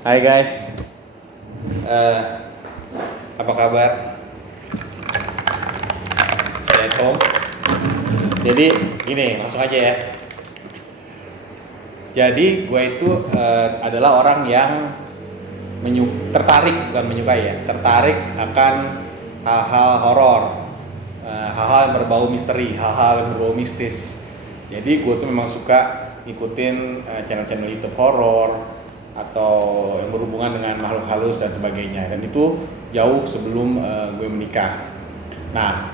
Hai guys, Eh, apa kabar? Saya Tom. Jadi gini, langsung aja ya. Jadi gue itu adalah orang yang tertarik, bukan menyukai ya, tertarik akan hal-hal horor, hal-hal yang berbau misteri, hal-hal yang berbau mistis. Jadi gue tuh memang suka ngikutin channel-channel YouTube horor atau yang berhubungan dengan makhluk halus dan sebagainya. Dan itu jauh sebelum gue menikah. Nah,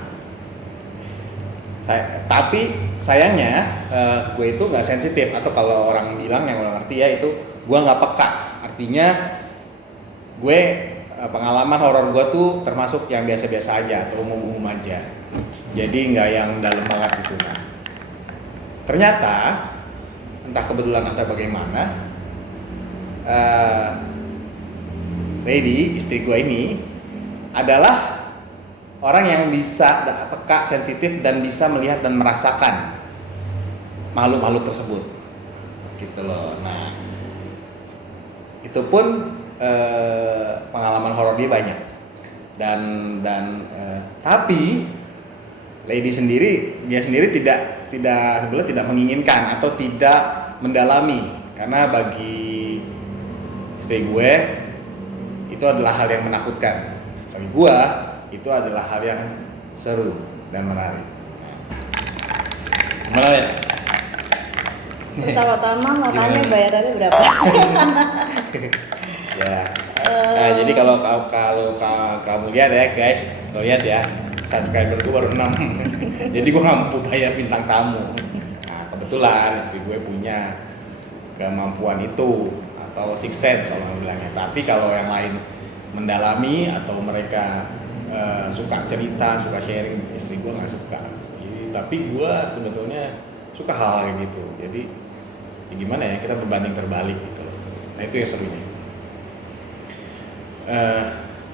tapi sayangnya gue itu nggak sensitif, atau kalau orang bilang yang orang ngerti ya itu gue nggak peka. Artinya gue pengalaman horor gue tuh termasuk yang biasa-biasa aja atau umum-umum aja. Jadi nggak yang dalam banget gitu. Nah, ternyata entah kebetulan atau bagaimana, Lady istri gue ini adalah orang yang bisa peka, sensitif, dan bisa melihat dan merasakan makhluk-makhluk tersebut gitu loh. Nah, itu pun pengalaman horor dia banyak dan tapi Lady sendiri, dia sendiri tidak sebenarnya tidak menginginkan atau tidak mendalami, karena bagi istri gue itu adalah hal yang menakutkan. Bagi gue itu adalah hal yang seru dan menarik. Gimana ya? Pertama-tama mau tanya bayarannya berapa? Ya. Nah, jadi kalau kamu lihat ya guys, lo lihat ya, subscriber gue baru 6. Jadi gue nggak mampu bayar bintang tamu. Nah, kebetulan istri gue punya kemampuan itu, atau six sense orang bilangnya. Tapi kalau yang lain mendalami atau mereka suka cerita, suka sharing, istri gue nggak suka. Jadi, tapi gue sebetulnya suka hal kayak gitu. Jadi ya gimana ya, kita berbanding terbalik gitu loh. Nah, itu yang serunya.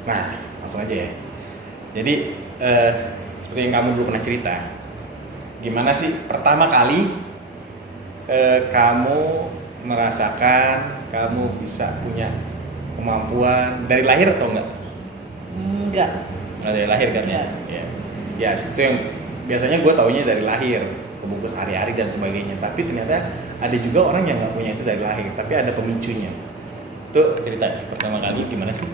Nah, langsung aja ya. Jadi seperti yang kamu dulu pernah cerita, gimana sih pertama kali kamu merasakan kamu bisa punya kemampuan dari lahir atau enggak? Enggak. Nah, dari lahir kan ya? Ya, itu yang biasanya gue taunya dari lahir, kebungkus hari-hari dan sebagainya. Tapi ternyata ada juga orang yang nggak punya itu dari lahir, tapi ada pemicunya. Tuh ceritanya pertama kali gimana sih?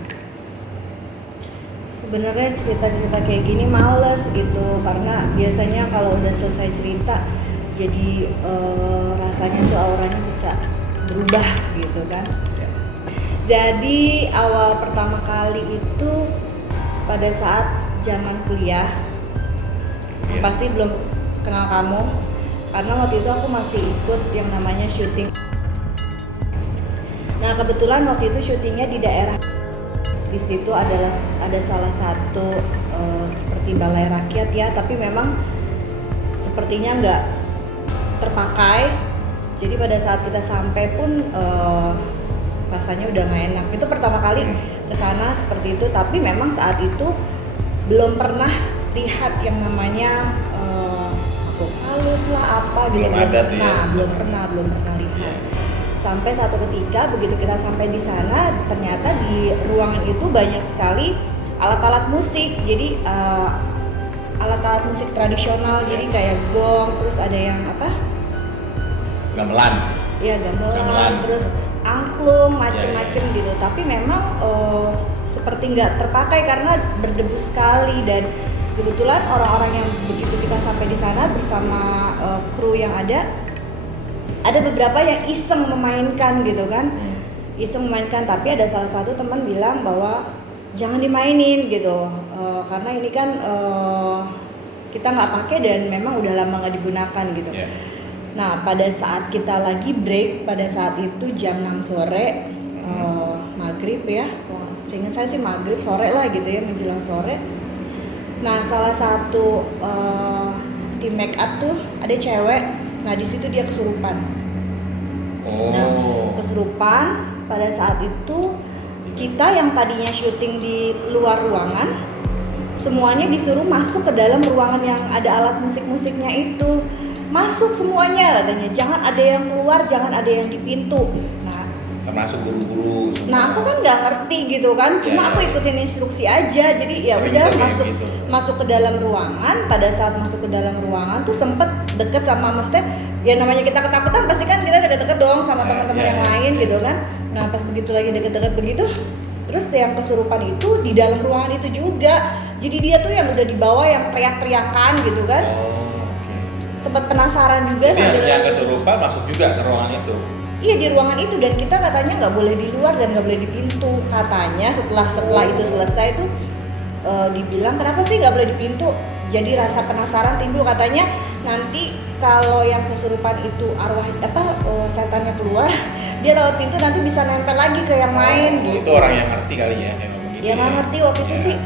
Sebenarnya cerita-cerita kayak gini males gitu, karena biasanya kalau udah selesai cerita jadi rasanya tuh auranya bisa berubah gitu kan. Ya. Jadi awal pertama kali itu pada saat zaman kuliah, Ya. pasti belum kenal kamu, karena waktu itu aku masih ikut yang namanya syuting. Nah, kebetulan waktu itu syutingnya di daerah. Di situ ada salah satu seperti balai rakyat ya, tapi memang sepertinya nggak terpakai. Jadi pada saat kita sampai pun rasanya udah nggak enak. Itu pertama kali kesana seperti itu, tapi memang saat itu belum pernah lihat yang namanya makhluk halus lah apa gitu. Belum pernah lihat. Sampai satu ketika begitu kita sampai di sana, ternyata di ruangan itu banyak sekali alat-alat musik. Jadi alat-alat musik tradisional, jadi kayak gong, terus ada yang apa? Gamelan. Iya, gamelan, terus angklung, macem-macem gitu. Tapi memang seperti nggak terpakai karena berdebu sekali. Dan kebetulan orang-orang yang begitu kita sampai di sana bersama kru yang ada beberapa yang iseng memainkan gitu kan, tapi ada salah satu teman bilang bahwa jangan dimainin gitu, karena ini kan kita nggak pakai dan memang udah lama nggak digunakan gitu. Nah, pada saat kita lagi break, pada saat itu jam 6 sore, maghrib ya, seingat saya sih maghrib sore lah gitu ya, menjelang sore. Nah, salah satu tim make up tuh ada cewek. Nah, di situ dia kesurupan. Nah, kesurupan pada saat itu kita yang tadinya syuting di luar ruangan, semuanya disuruh masuk ke dalam ruangan yang ada alat musik-musiknya itu. Masuk semuanya katanya, jangan ada yang keluar, jangan ada yang di pintu. Nah, termasuk guru-guru semua. Nah aku kan nggak ngerti gitu kan, cuma Ya, aku ya. ikutin instruksi aja. Jadi ya Sering udah tuh kayak masuk gitu. masuk ke dalam ruangan. Pada saat masuk ke dalam ruangan tuh sempet deket sama, maksudnya ya namanya kita ketakutan pasti kan kita deket-deket dong sama Ya, teman-teman ya, yang ya. lain gitu kan. Nah pas begitu lagi deket-deket begitu, terus yang kesurupan itu di dalam ruangan itu juga. Jadi dia tuh yang udah di bawah yang teriak-teriakan gitu kan. Oh, oke. Sempet penasaran juga Jadi sambil yang kesurupan masuk juga ke ruangan itu. iya di ruangan itu, dan kita katanya nggak boleh di luar dan nggak boleh di pintu. Katanya setelah itu selesai tuh dibilang kenapa sih nggak boleh di pintu. Jadi rasa penasaran timbul, katanya nanti kalau yang kesurupan itu arwah setannya keluar, dia lewat pintu nanti bisa nempel lagi ke yang main gitu. Itu orang yang ngerti kali ya emang begitu. Ya nggak ngerti waktu itu Ya. sih.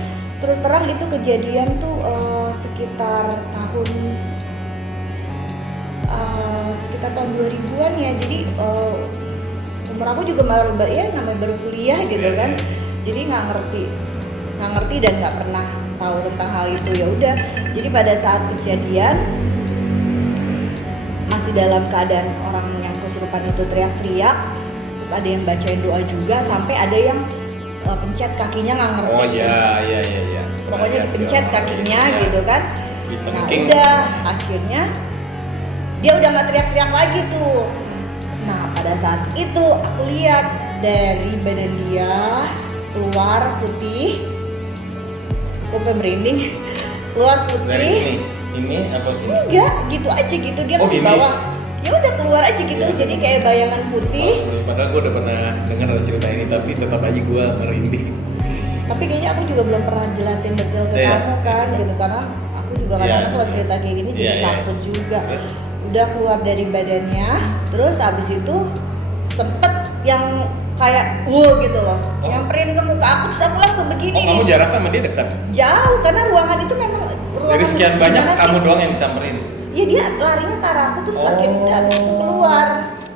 Terus terang itu kejadian tuh sekitar tahun 2000-an ya. Jadi umur aku juga namanya baru kuliah gitu Iya, kan. iya. Jadi nggak ngerti dan nggak pernah tahu tentang hal itu. Ya udah. Jadi pada saat kejadian masih dalam keadaan orang yang kesurupan itu teriak-teriak, terus ada yang bacain doa juga, sampai ada yang pencet kakinya nggak ngerti. Oh iya. Pokoknya Lihat dipencet sih orang kakinya kayak gitu kan. Di Nah tengking. udah, akhirnya dia udah nggak teriak-teriak lagi tuh. Nah pada saat itu aku lihat dari badan dia keluar putih, aku sampai merinding, keluar Dari putih. sini apa sini? Enggak, gitu aja gitu, dia Oh, kan di gini. bawah. Ya udah keluar aja gitu, Iya. jadi kayak bayangan putih. Oh, padahal gue udah pernah dengar cerita ini tapi tetap aja gue merinding. Tapi kayaknya aku juga belum pernah jelasin detail ke Iya. kamu kan, gitu, karena aku juga Iya. kadang-kadang kalau cerita kayak gini jadi Iya, iya. takut juga. Terus? Udah keluar dari badannya, terus abis itu sempet yang kayak gitu loh, Oh. nyamperin ke muka aku, terus aku langsung begini Oh, kamu nih. jaraknya sama dia dekat. Jauh, karena ruangan itu memang ruangan Dari sekian banyak gimana kamu sih? doang yang disamperin. Iya dia larinya ke arah aku, terus Oh. akhirnya abis itu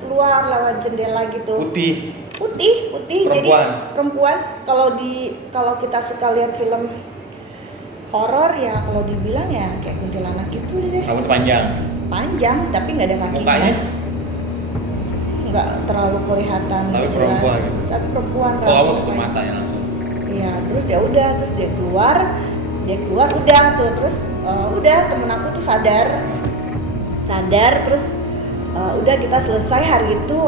keluar lewat jendela gitu. Putih. Putih jadi Perempuan. perempuan. Kalau kita suka lihat film horor ya, kalau dibilang ya kayak kuntilanak gitu deh, Rambut panjang. panjang tapi nggak ada kakinya. Mukanya? Nggak terlalu kelihatan Tapi jelas. perempuan gitu? Tapi perempuan. Oh, kamu rambut tutup panjang. matanya langsung. Iya, terus ya udah, terus dia keluar udah tuh, terus udah temen aku tuh sadar terus udah kita selesai hari itu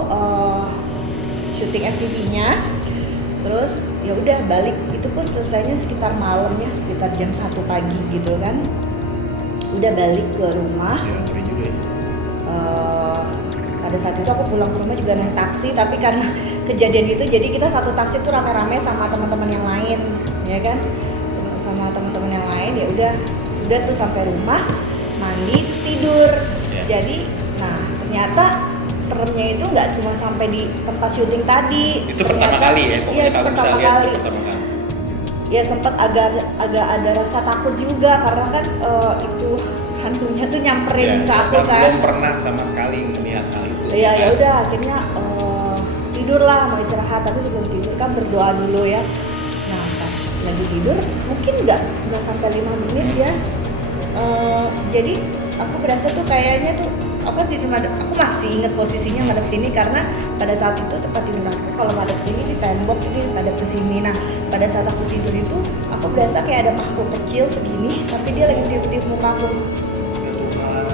syuting FTV-nya, terus ya udah balik, itu pun selesainya sekitar malam ya, sekitar jam 1 pagi gitu kan, udah balik ke rumah. Ya, ngeri juga ya. Pada saat itu aku pulang ke rumah juga naik taksi, tapi karena kejadian itu jadi kita satu taksi tuh rame-rame sama teman-teman yang lain, ya kan, sama teman-teman yang lain. Ya udah tuh sampai rumah, mandi, terus tidur. Ya. Jadi, nah ternyata seremnya itu nggak cuma sampai di tempat syuting tadi. Itu pertama kali ya, Iya, pokoknya itu kamu bisa pertama lihat kali. itu pertama kali. Ya sempat agak ada rasa takut juga karena kan itu hantunya tuh nyamperin ke aku dan kan. belum pernah sama sekali melihat hal itu. Iya ya kan? udah akhirnya tidur lah, mau istirahat, tapi sebelum tidur kan berdoa dulu ya. Nah pas lagi tidur mungkin nggak sampai 5 menit ya. Jadi aku berasa tuh kayaknya tuh aku masih inget posisinya madep sini, karena pada saat itu tempat tidur aku kalau madep sini di tembok, ini madep ke sini. Nah pada saat aku tidur itu aku berasa kayak ada makhluk kecil segini, tapi dia lagi tiup-tiup muka aku Ya Tuhan.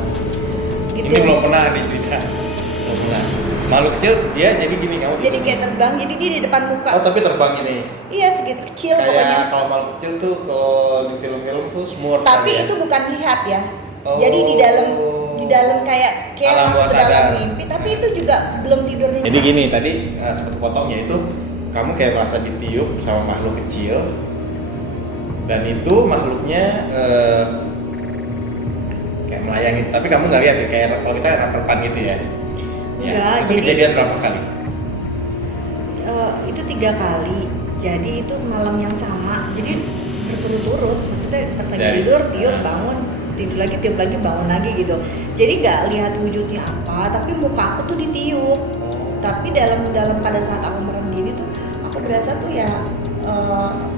gitu. Ini belum pernah dicerita. Belum pernah. Makhluk kecil dia jadi gini kamu. Jadi kayak terbang, jadi dia di depan muka. Oh tapi terbang ini. Iya segitu kecil pokoknya. Kayak kalau makhluk kecil tuh kalau di film-film tuh smurf. Tapi kan ya? itu bukan lihat ya. Oh. Jadi di dalam kayak Alam masuk bawah ke dalam sadar. mimpi, tapi itu juga belum tidurnya. Jadi gini tadi seperti potongnya itu kamu kayak merasa ditiup sama makhluk kecil dan itu makhluknya kayak melayang gitu, tapi kamu nggak lihat ya, kayak kalau kita rap-rapan gitu ya. Enggak, itu jadi kejadian berapa kali? itu 3 kali. Jadi itu malam yang sama. Jadi berturut-turut, maksudnya pas lagi Dari- tidur bangun, tidur lagi, tiup lagi, bangun lagi gitu. Jadi nggak lihat wujudnya apa, tapi muka aku tuh ditiup. Tapi dalam pada saat aku merem gini tuh aku berasa tuh ya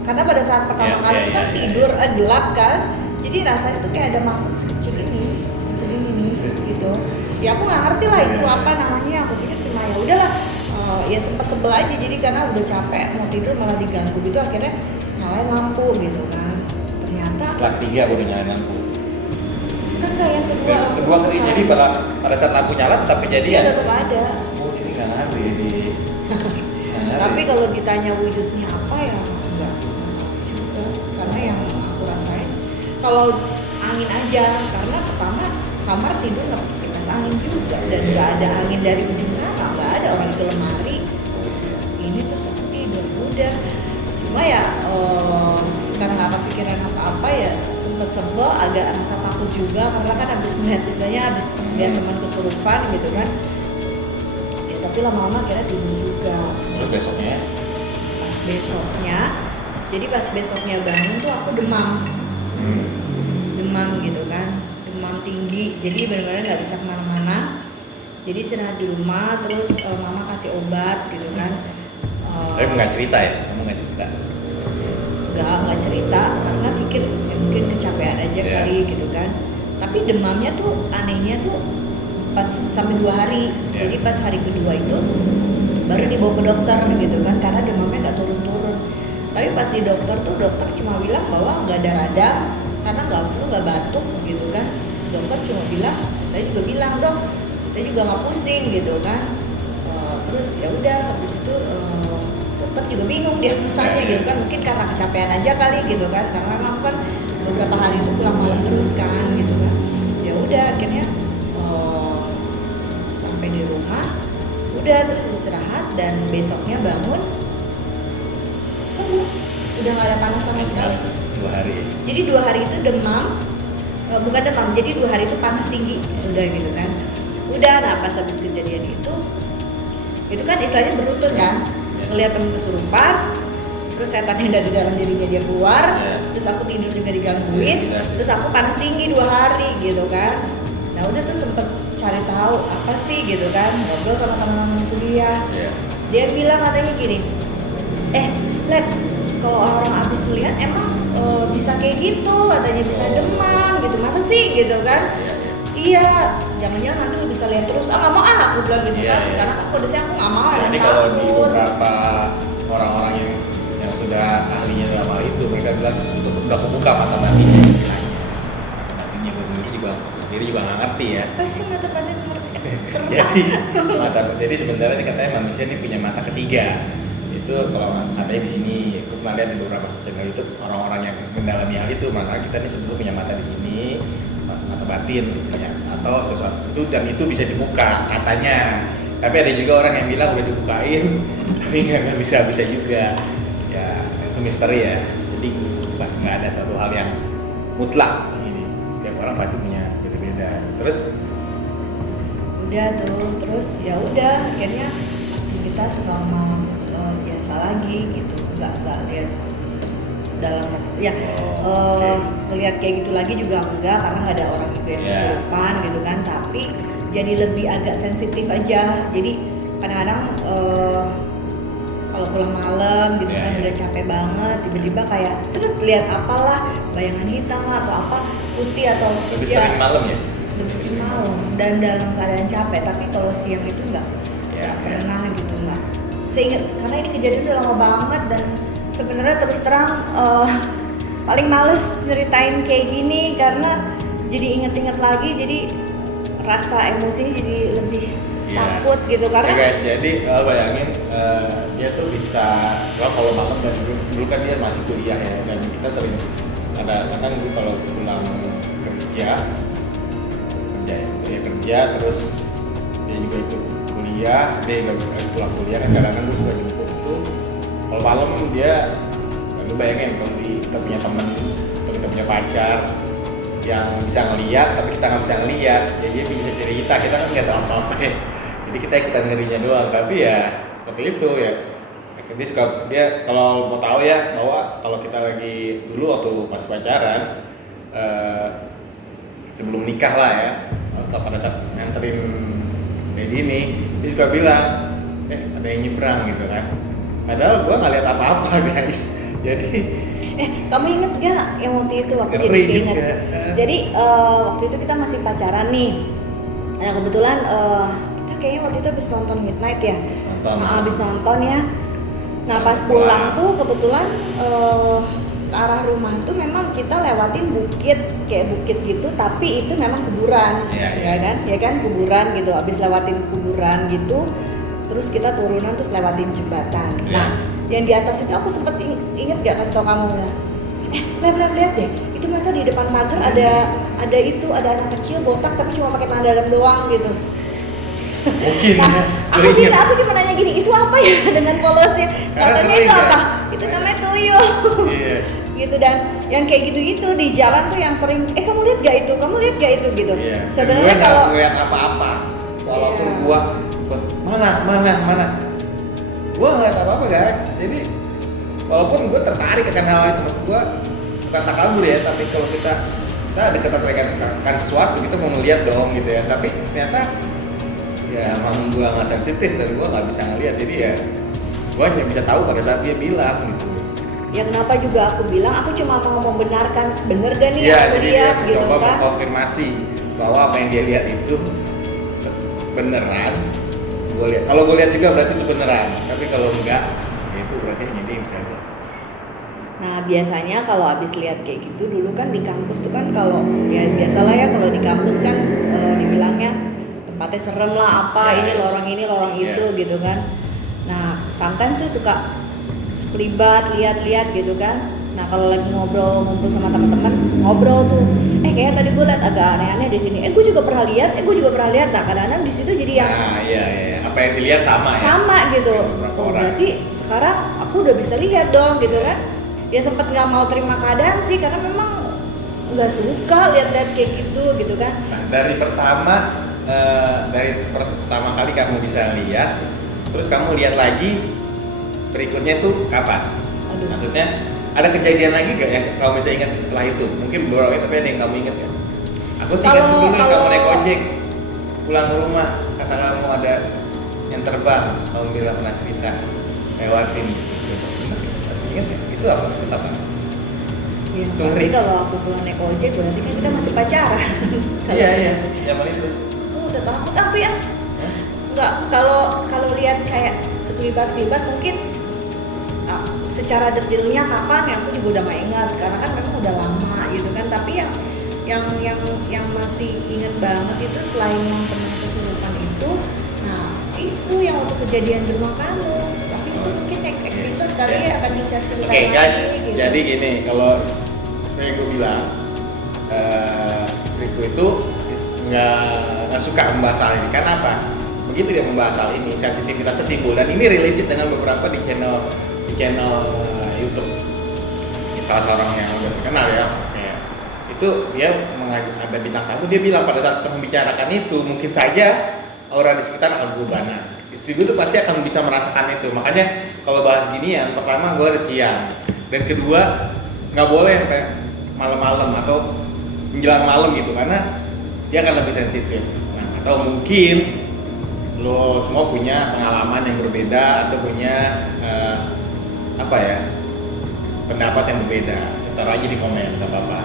karena pada saat pertama Iya, kali iya, itu kan iya, iya. tidur gelap kan, jadi rasanya tuh kayak ada makhluk sekecil ini gitu. Ya aku nggak ngerti lah itu apa namanya, aku pikir cuma ya udahlah ya sempat sebel aja, jadi karena udah capek mau tidur malah diganggu gitu, akhirnya nyalain lampu gitu kan. Ternyata Setelah ketiga baru nyalain lampu. kan kayak yang kedua Kedua kali jadi pada saat lampu nyala tapi jadi dia ya. tetap ada. Oh jadi nggak ngaruh ya di. Tapi kalau ditanya wujudnya apa ya enggak juga, karena yang aku rasain kalau angin aja, karena pertama kamar tidur nggak pakai kipas angin juga dan nggak ada angin dari ujung sana, nggak ada, orang itu lemari ini tuh seperti udah. Cuma ya karena nggak kepikiran apa-apa ya sempet sebel, agak rasa takut juga karena kan habis melihat istilahnya habis lihat teman kesurupan gitu kan. Ya tapi lama-lama akhirnya tidur juga. Terus besoknya? Jadi pas besoknya bangun tuh aku demam gitu kan, demam tinggi, jadi benar-benar nggak bisa kemana-mana, jadi istirahat di rumah, terus mama kasih obat gitu kan. Tapi nggak cerita ya? Kamu nggak cerita? Nggak cerita karena pikir ya mungkin kecapean aja kali gitu kan. Tapi demamnya tuh anehnya tuh pas sampai 2 hari. Jadi pas hari kedua itu baru dibawa ke dokter gitu kan, karena demamnya nggak turun-turun. Tapi pas di dokter tuh dokter cuma bilang bahwa nggak ada radang, karena nggak flu nggak batuk gitu kan. Dokter cuma bilang, saya juga bilang dok, saya juga nggak pusing gitu kan. Terus ya udah habis itu dokter juga bingung diagnosanya gitu kan, mungkin karena kecapean aja kali gitu kan, karena aku kan beberapa hari itu pulang malam terus kan gitu kan. Ya udah akhirnya sampai di rumah udah terus istirahat, dan besoknya bangun sembuh, udah nggak ada panas sama sekali. 2 hari. Jadi 2 hari itu demam, bukan demam, jadi 2 hari itu panas tinggi udah gitu kan. Udah, nah pas habis kejadian itu kan istilahnya beruntun kan, ngeliat temen kesurupan, terus setan yang dari dalam dirinya dia keluar, terus aku tidur juga digangguin, terus aku panas tinggi 2 hari gitu kan. Nah udah tuh sempet cari tahu apa sih gitu kan, ngobrol sama teman-teman kuliah. Dia bilang katanya gini, Lep, kalau orang habis lihat emang bisa kayak gitu, katanya bisa demam gitu, masa sih gitu kan. Iya, jangan-jangan nanti lu bisa lihat terus. Nggak mau aku bilang gitu kan, karena kan kondisinya aku nggak mau. Jadi kalau di beberapa orang-orang yang sudah ahlinya dalam hal itu, mereka bilang udah kebuka mata batinnya. Mata batinnya gue sendiri juga nggak ngerti ya. Pasti mata batin ngerti. Jadi sebenarnya katanya manusia ini punya mata ketiga. Itu kalau katanya di sini, aku pernah lihat di beberapa channel YouTube orang-orang yang mendalami hal itu, maka kita ini sebelum punya mata di sini, mata batin misalnya, atau sesuatu itu, dan itu bisa dibuka katanya. Tapi ada juga orang yang bilang udah dibukain tapi nggak bisa juga ya, itu misteri ya. Jadi nggak ada suatu hal yang mutlak ini, setiap orang pasti punya beda-beda. Terus udah tuh, terus ya udah akhirnya aktivitas normal biasa lagi gitu, nggak lihat dalam ya ngelihat kayak gitu lagi juga enggak, karena nggak ada orang itu yang kesurupan gitu kan. Tapi jadi lebih agak sensitif aja, jadi kadang-kadang kalau pulang malam gitu kan udah capek banget, tiba-tiba kayak seret lihat apalah bayangan hitam atau apa putih atau lebih sering malam ya, lebih sering malam dan dalam keadaan capek. Tapi kalau siang itu enggak pernah gitu, enggak seingat, karena ini kejadian udah lama banget. Dan sebenarnya terus terang paling males ceritain kayak gini karena jadi inget-inget lagi, jadi rasa emosinya jadi lebih takut gitu karena guys. Jadi bayangin dia tuh bisa, kalau malam dan dulu kan dia masih kuliah ya, dan kita sering ada kadang dulu kalau pulang kerja terus dia juga ikut kuliah, dia nggak bisa pulang kuliah kan, kadang-kadang gue suka jemput tuh kalau malam dia. Lu bayangin kalau kita punya teman atau kita punya pacar yang bisa ngelihat tapi kita nggak bisa ngelihat, jadi dia bisa cerita, kita kan nggak tahu apa-apa ya. Jadi kita ikutan ngerinya doang, tapi ya seperti itu ya. Dia kalau mau tahu ya, bahwa kalau kita lagi dulu waktu masih pacaran, sebelum nikah lah ya, pada saat nganterin Dedi ini, dia juga bilang, ada yang nyebrang gitu kan. Padahal gua nggak lihat apa-apa guys. Jadi kamu inget gak yang waktu itu aku jadi inget. Jadi waktu itu kita masih pacaran nih. Nah kebetulan kita kayaknya waktu itu habis nonton Midnight ya. Nonton. Habis nonton ya. Nah pas pulang tuh kebetulan ke arah rumah tuh memang kita lewatin bukit, kayak bukit gitu, tapi itu memang kuburan, ya kan kuburan gitu. Habis lewatin kuburan gitu, terus kita turunan terus lewatin jembatan. Nah yang di atas itu aku sempet inget gak kasih tau kamu ya? Lihat deh, itu masa di depan pagar ada anak kecil botak tapi cuma pakai tangan dalam doang gitu. Mungkin nah, aku cuma nanya gini, itu apa ya dengan polosnya? Katanya itu apa? Itu namanya tuyul. Iya. Gitu, dan yang kayak gitu-gitu di jalan tuh yang sering, kamu lihat gak itu? Kamu lihat gak itu gitu? Iya. Sebenarnya kalau ngeliat apa-apa, walaupun gua mana, gua ngeliat apa-apa guys. Jadi walaupun gua tertarik akan hal itu, maksud gua bukan takabur ya, tapi kalau kita ada ketertarikan sesuatu, kita mau ngeliat dong gitu ya. Tapi ternyata ya emang gue nggak sensitif dan gue nggak bisa ngeliat, jadi ya gue hanya bisa tahu pada saat dia bilang gitu. Ya kenapa juga aku bilang, aku cuma mau membenarkan bener gak nih ya, aku lihat gitu coba kan. mengkonfirmasi bahwa apa yang dia lihat itu beneran. Gue lihat, kalau gue lihat juga berarti itu beneran, tapi kalau enggak ya itu berarti hanya dia yang bisa lihat. Nah biasanya kalau habis lihat kayak gitu dulu kan di kampus tuh kan, kalau ya biasalah ya kalau di kampus kan dibilangnya tempatnya serem lah apa, ini lorong itu gitu kan. Nah sometimes tuh suka sekelibat lihat-lihat gitu kan. Nah kalau lagi ngumpul sama teman-teman, ngobrol tuh, kayak tadi gue lihat agak aneh-aneh di sini. Gue juga pernah lihat. Nah kadang-kadang di situ jadi yang iya. Apa yang dilihat sama ya? Sama gitu. Oh berarti sekarang aku udah bisa lihat dong gitu kan. Ya sempet nggak mau terima keadaan sih, karena memang nggak suka lihat-lihat kayak gitu kan. Nah dari pertama kali kamu bisa lihat, terus kamu lihat lagi berikutnya itu kapan? Aduh. Maksudnya ada kejadian lagi gak yang kamu bisa ingat setelah itu? Mungkin beberapa tapi ada yang kamu ingat ya? Aku sih ingat dulu yang kamu naik ojek pulang ke rumah, kata kamu ada yang terbang, kamu bilang pernah cerita lewatin gitu. Ingat ya? Itu apa? Ya, tapi kalau aku pulang naik ojek berarti kan kita masih pacaran. Iya, zaman itu. Udah takut aku ya. Enggak, kalau lihat kayak sekelibat mungkin secara detailnya kapan ya aku juga udah gak ingat, karena kan memang udah lama gitu kan. Tapi yang masih inget banget itu selain yang teman kesurupan itu, nah itu yang waktu kejadian di rumah kamu. Tapi itu mungkin next episode kali ya akan bisa cerita. Oke, guys, gitu. jadi gini, kalau seperti yang gue bilang, istriku itu nggak suka membahas hal ini. Karena apa? Begitu dia membahas hal ini, sensitivitasnya timbul, dan ini related dengan beberapa di channel YouTube. Salah seorang yang udah terkenal ya, itu dia ada bintang tamu, dia bilang pada saat kita membicarakan itu mungkin saja aura di sekitar akan berubah. Nah, istri gue tuh pasti akan bisa merasakan itu. Makanya kalau bahas ginian, pertama gue harus siang, dan kedua nggak boleh sampai malam-malam atau menjelang malam gitu, karena dia akan lebih sensitif. Nah, atau mungkin lo semua punya pengalaman yang berbeda atau punya pendapat yang berbeda. Taruh aja di komen, nggak apa-apa.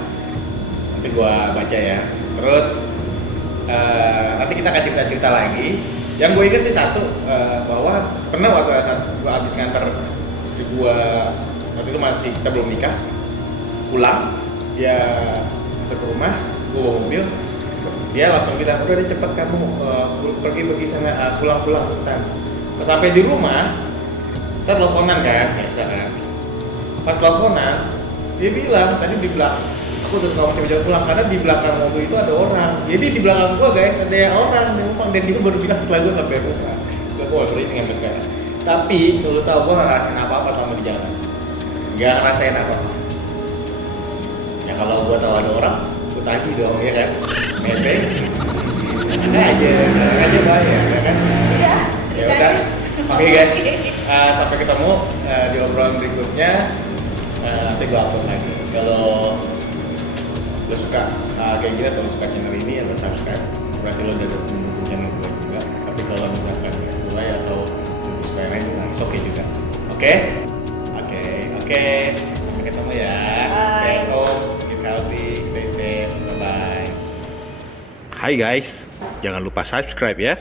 Nanti gua baca ya. Terus nanti kita akan cerita-cerita lagi. Yang gue inget sih satu, bahwa pernah waktu saat gua habis nganter istri gua, waktu itu masih kita belum nikah, pulang, dia masuk ke rumah, gua bawa mobil, dia langsung bilang, udah deh cepet kamu pergi sana, pulang hutan. Pas sampai di rumah, kita teleponan kan, biasa kan. Pas teleponan, dia bilang tadi di belakang, aku udah sama cewek pulang karena di belakang mobil itu ada orang. Jadi di belakang gua guys ada orang di rumah, dan dia baru bilang setelah gua sampai rumah. Gua berarti sampai sekarang. Tapi kalau tahu gua nggak ngerasain apa-apa selama di jalan, nggak ngerasain apa-apa. Ya kalau gua tahu ada orang, gua tagih dong ya kan. Mepeng, aja bayar, ya kan? Iya, Ya udah, oke guys, sampai ketemu di obrolan berikutnya. Nanti gue upload lagi. Kalau lo suka kayak gini atau lo suka channel ini, lo subscribe, berarti lo udah dukung channel gue juga. Tapi kalau misalkan nggak sesuai atau supaya lain, it's okay juga. Oke. Sampai ketemu ya. Stay home, keep healthy, stay safe, bye bye. Hai guys, jangan lupa subscribe ya.